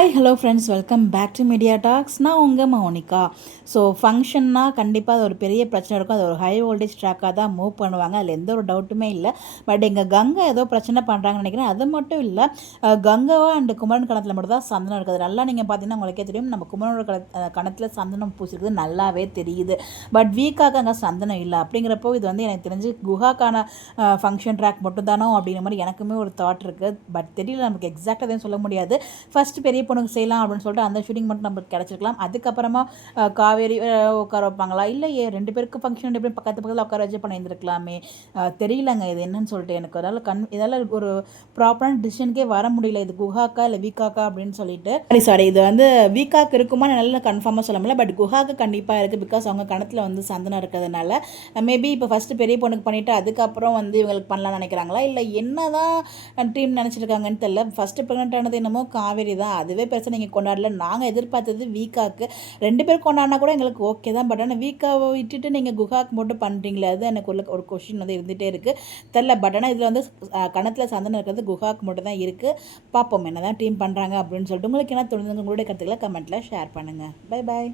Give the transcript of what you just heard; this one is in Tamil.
Hi hello friends, welcome back to media talks. நான் உங்கள் மௌனிகா. ஸோ ஃபங்க்ஷன்னா கண்டிப்பாக அது ஒரு பெரிய பிரச்சனை இருக்கும். அது ஒரு ஹை வோல்டேஜ் ட்ராக்காக தான் மூவ் பண்ணுவாங்க. அதில் எந்த ஒரு டவுட்டுமே இல்லை. பட் எங்கள் கங்கா ஏதோ பிரச்சனை பண்ணுறாங்கன்னு நினைக்கிறேன். அது மட்டும் இல்லை, கங்காவா அண்டு குமரன் கணத்தில் மட்டும் தான் சந்தனம் இருக்குது. நல்லா நீங்கள் பார்த்தீங்கன்னா உங்களுக்கே தெரியும், நம்ம குமரனோட கணத்தில் சந்தனம் பூசிருக்குது நல்லாவே தெரியுது. பட் வீக்காக அங்கே சந்தனம் இல்லை. அப்படிங்கிறப்போ இது வந்து எனக்கு தெரிஞ்சு குஹாக்கான ஃபங்க்ஷன் ட்ராக் மட்டும் தானோ அப்படிங்கிற மாதிரி எனக்குமே ஒரு தாட் இருக்குது. பட் தெரியல, நமக்கு எக்ஸாக்டாக எதுவும் சொல்ல முடியாது. ஃபஸ்ட்டு பெரிய பொண்ணுக்கு செய்யலாம் அப்படின்னு சொல்லிட்டு அந்த ஷூட்டிங் மட்டும் நம்மளுக்கு கிடச்சிருக்கலாம். அதுக்கப்புறமா காவேரி உட்கார வைப்பாங்களா, இல்லை 2 பேருக்கு ஃபங்க்ஷன் 2 பேரும் பக்கத்து பக்கத்தில் உட்கார வச்சு பண்ணியிருந்துருக்கலாமே. தெரியலங்க இது என்னன்னு சொல்லிட்டு. எனக்கு அதால் இதால் ஒரு ப்ராப்பரான டிசிஷனுக்கே வர முடியல. இது குஹாக்கா இல்லை வீக்காக்கா அப்படின்னு சொல்லிட்டு. சாரி, இது வந்து வீக்காக்கு இருக்குமா நல்லா கன்ஃபார்மாக சொல்ல முடியல. பட் குஹாக்கு கண்டிப்பாக இருக்குது. பிகாஸ் அவங்க கணத்தில் வந்து சந்தனம் இருக்கிறதுனால மேபி இப்போ ஃபஸ்ட்டு பெரிய பொண்ணுக்கு பண்ணிவிட்டு அதுக்கப்புறம் வந்து இவங்களுக்கு பண்ணலாம்னு நினைக்கிறாங்களா, இல்லை என்ன தான் டீம் நினச்சிருக்காங்கன்னு தெரியல. ஃபஸ்ட்டு ப்ரெக்னென்ட் ஆனது என்னமோ காவேரி தான். அதுவே பெருசாக நீங்கள் கொண்டாடல. நாங்கள் எதிர்பார்த்தது வீக்காக்கு. 2 பேர் கொண்டாடினா கூட எங்களுக்கு ஓகே தான். பட் ஆனால் வீக்காவை விட்டுட்டு நீங்கள் குஹாக்கு மட்டும் பண்ணுறீங்களே, அது எனக்கு ஒரு கொஷின் வந்து இருந்துகிட்டே இருக்குது. தெரில. பட் ஆனால் இதில் வந்து கணத்தில் சந்தனம் இருக்கிறது குஹாக்கு மட்டும் தான் இருக்குது. பார்ப்போம் என்ன தான் டீம் பண்ணுறாங்க அப்படின்னு சொல்லிட்டு. உங்களுக்கு என்ன தோணுதுங்க, உங்களுடைய கருத்துக்களை கமெண்ட்டில் ஷேர் பண்ணுங்கள். Bye bye.